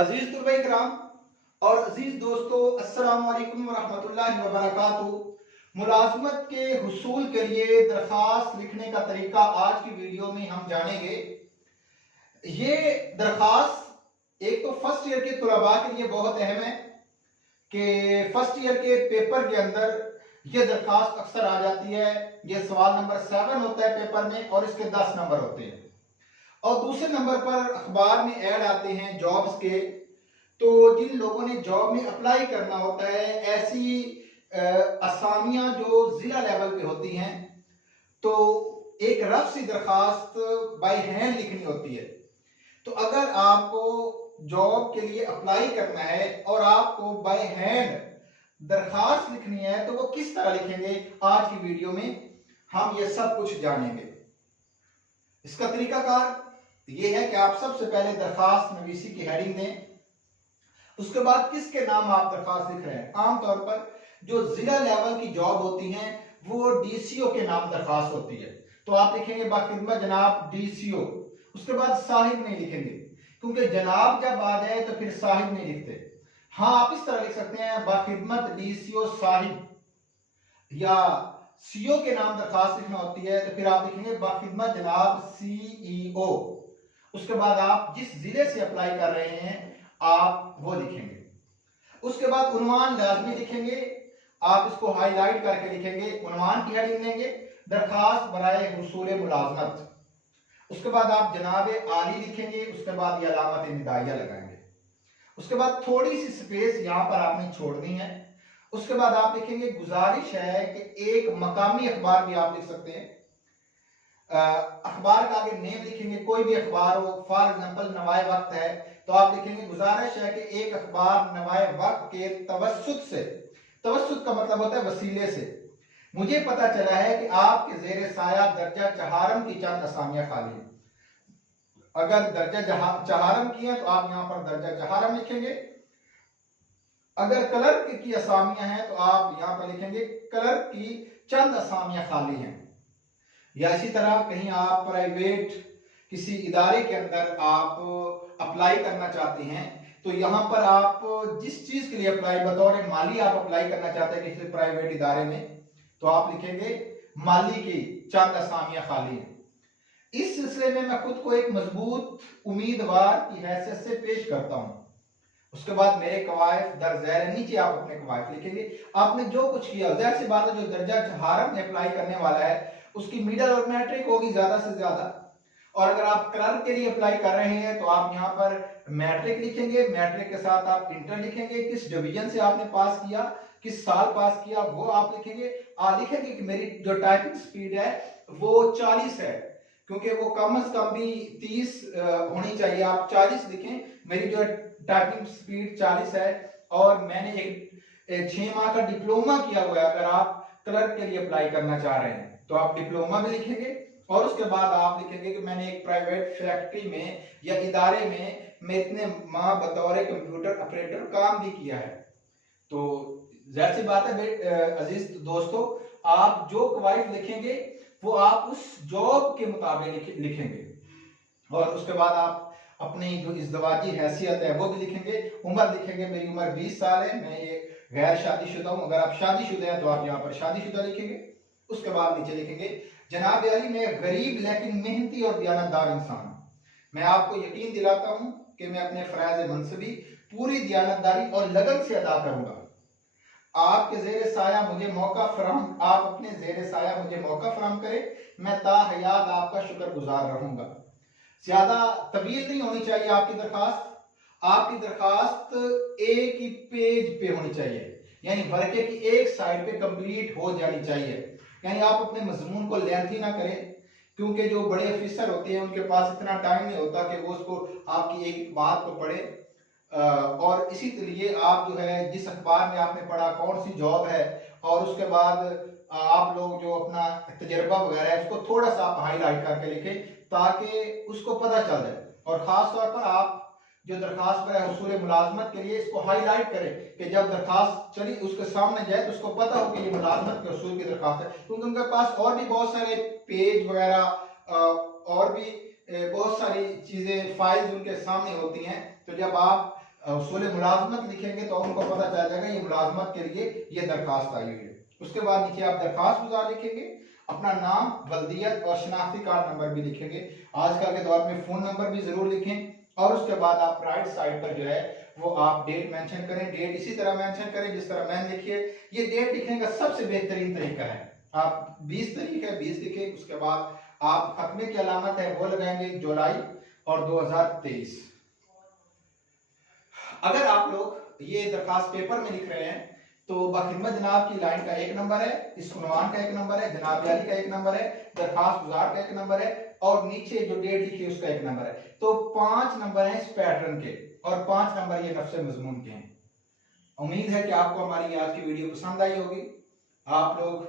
अजीज तुल्बा इकराम और अजीज दोस्तों, अस्सलाम वालेकुम वरहमतुल्लाहि वबरकातुहू। मुलाजमत के हुसूल के लिए दरखास्त लिखने का तरीका आज की वीडियो में हम जानेंगे। ये दरखास्त एक तो फर्स्ट ईयर के तुलबा के लिए बहुत अहम है कि फर्स्ट ईयर के पेपर के अंदर ये दरखास्त अक्सर आ जाती है। ये सवाल नंबर 7 होता है पेपर में और इसके 10 नंबर होते हैं। और दूसरे नंबर पर अखबार में ऐड आते हैं जॉब्स के। तो जिन लोगों ने जॉब में अप्लाई करना होता है, ऐसी असामियां जो जिला लेवल पे होती हैं, तो एक रफ सी दरखास्त बाय हैंड लिखनी होती है। तो अगर आपको जॉब के लिए अप्लाई करना है और आपको बाय हैंड दरखास्त लिखनी है, तो वो किस तरह लिखेंगे, आज की वीडियो में हम ये सब कुछ जानेंगे। इसका तरीकाकार ये है कि आप सबसे पहले दरखास्त नवीसी की हेडिंग दें। उसके बाद किसके नाम आप दरखास्त लिख रहे हैं। आमतौर पर जो जिला लेवल की जॉब होती हैं वो डीसीओ के नाम दरखास्त होती है, तो आप लिखेंगे बाखिदमत जनाब डीसीओ। उसके बाद साहिब नहीं लिखेंगे, क्योंकि जनाब जब आ जाए तो फिर साहिब नहीं लिखते। हाँ, आप इस तरह लिख सकते हैं बाखिदमत डीसीओ साहिब, या सीओ के नाम दरखास्त लिखना होती है तो फिर आप लिखेंगे बाखिदमत जनाब सीईओ। उसके बाद आप जिस जिले से अप्लाई कर रहे हैं आप वो लिखेंगे। उसके बाद उन्वान लाजमी लिखेंगे, आप इसको हाईलाइट करके लिखेंगे। उन्वान की हेडिंग देंगे दरखास्त बराए हुसूल मुलाजमत। उसके बाद आप जनाब आली लिखेंगे। उसके बाद ये अलामत निदाइया लगाएंगे। उसके बाद थोड़ी सी स्पेस यहां पर आपने छोड़नी है। उसके बाद आप लिखेंगे गुजारिश है कि एक मकामी अखबार भी आप लिख सकते हैं। अखबार का आगे नेम लिखेंगे, कोई भी अखबार हो। फॉर एग्जांपल नवाए वक्त है तो आप लिखेंगे गुजारिश है कि एक अखबार नवाए वक्त के तवस्सुत से, तवस्सुत का मतलब होता है वसीले से, मुझे पता चला है कि आपके जेर साया दर्जा चहारम की चंद असामियां खाली हैं। अगर दर्जा चहारम की है तो आप यहां पर दर्जा चहारम लिखेंगे। अगर क्लर्क की असामियां हैं तो आप यहां पर लिखेंगे क्लर्क की चंद असामियां खाली हैं। या इसी तरह कहीं आप प्राइवेट किसी इदारे के अंदर आप अप्लाई करना चाहते हैं, तो यहां पर आप जिस चीज के लिए अप्लाई, बतौर माली आप अप्लाई करना चाहते हैं किसी प्राइवेट इदारे में, तो आप लिखेंगे माली की चंद असामियां खाली हैं। इस सिलसिले में मैं खुद को एक मजबूत उम्मीदवार की हैसियत से पेश करता हूं। उसके बाद मेरे कवायद दर्ज नीचे आप अपने कवायद लिखेंगे। आपने जो कुछ किया, जाहिर सी बात है जो दर्जा चहारम में अप्लाई करने वाला है उसकी मिडल और मैट्रिक होगी ज्यादा से ज्यादा। और अगर आप क्लर्क के लिए अप्लाई कर रहे हैं तो आप यहाँ पर मैट्रिक लिखेंगे। मैट्रिक के साथ आप इंटर लिखेंगे, किस डिवीजन से आपने पास किया, किस साल पास किया वो आप लिखेंगे। आप लिखेंगे कि मेरी जो टाइपिंग स्पीड है वो 40 है, क्योंकि वो कम से कम भी 30 होनी चाहिए। आप 40 लिखें, मेरी जो टाइपिंग स्पीड 40 है और मैंने एक 6 माह का डिप्लोमा किया हुआ है। अगर आप क्लर्क के लिए अप्लाई करना चाह रहे हैं तो आप डिप्लोमा भी लिखेंगे। और उसके बाद आप लिखेंगे कि मैंने एक प्राइवेट फैक्ट्री में या इदारे में मैं इतने माह बतौर कंप्यूटर ऑपरेटर काम भी किया है। तो जाहिर सी बात है अजीज दोस्तों, आप जो कवायद लिखेंगे वो आप उस जॉब के मुताबिक लिखेंगे। और उसके बाद आप अपनी जो इज़्दवाजी हैसियत है वो भी लिखेंगे। उम्र लिखेंगे, मेरी उम्र 20 साल है, मैं ये गैर शादीशुदा हूं। अगर आप शादीशुदा हैं तो आप यहाँ पर शादीशुदा लिखेंगे। उसके बाद नीचे लिखेंगे जनाब अली मैं गरीब लेकिन मेहनती और दयानतदार इंसान हूं। मैं आपको यकीन दिलाता हूं कि मैं अपने फराइज मनसबी पूरी दयानतदारी और लगन से अदा करूंगा। आपके जेर साया मुझे मौका फराहम, आप अपने जेर साया मुझे मौका फराहम करें, मैं ताहयात आपका शुक्रगुजार रहूंगा। ज्यादा तवील नहीं होनी चाहिए आपकी दरखास्त। आपकी दरखास्त एक ही पेज पे होनी चाहिए, यानी वर्के की एक साइड पे कंप्लीट हो जानी चाहिए। यानी आप अपने मजमून को लेंथी ना करें, क्योंकि जो बड़े ऑफिसर होते हैं उनके पास इतना टाइम नहीं होता कि वो उसको आपकी एक बात को पढ़े। और इसी लिए आप जो है जिस अखबार में आपने पढ़ा कौन सी जॉब है, और उसके बाद आप लोग जो अपना तजर्बा वगैरह है उसको थोड़ा सा आप हाईलाइट करके लिखें ताकि उसको पता चल जाए। और खास तौर पर आप जो दरखास्त पर हुसूल मुलाजमत के लिए इसको हाईलाइट करें कि जब दरखास्त चली उसके सामने जाए तो उसको पता हो कि ये मुलाजमत के हुसूल की दरखास्त है। क्योंकि उनके पास और भी बहुत सारे पेज वगैरह और भी बहुत सारी चीजें फाइल्स उनके सामने होती हैं। तो जब आप उसूल मुलाजमत लिखेंगे तो उनको पता चल जाएगा ये मुलाजमत के लिए ये दरखास्त आई हुई है। उसके बाद नीचे आप दरखास्त गुजार लिखेंगे, अपना नाम, बल्दियत और शनाख्ती कार्ड नंबर भी लिखेंगे। आजकल के दौर में फोन नंबर भी जरूर लिखें। और उसके बाद आप राइट साइड पर जो है वो आप डेट मेंशन करें। डेट इसी तरह मेंशन करें जिस तरह मैंने लिखी है। ये डेट लिखने का सबसे बेहतरीन तरीका है, आप 20 तारीख है 20 लिखें, उसके बाद आप खत्मे की अलामत है वो लगाएंगे जुलाई और 2023। अगर आप लोग ये दरखास्त पेपर में लिख रहे हैं तो बाखिदमत जनाब की लाइन का 1 नंबर है, इस उन्वान का 1 नंबर है, जनाब याली का 1 नंबर है, दरखास्त गुजार का 1 नंबर है और नीचे जो डेट लिखी है उसका 1 नंबर है। तो 5 नंबर हैं इस पैटर्न के और 5 नंबर ये नफ्स मजमून के हैं। उम्मीद है कि आपको हमारी आज की वीडियो पसंद आई होगी। आप लोग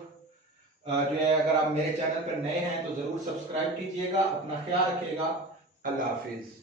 जो है अगर आप मेरे चैनल पर नए हैं तो जरूर सब्सक्राइब कीजिएगा। अपना ख्याल रखिएगा। अल्लाह हाफिज।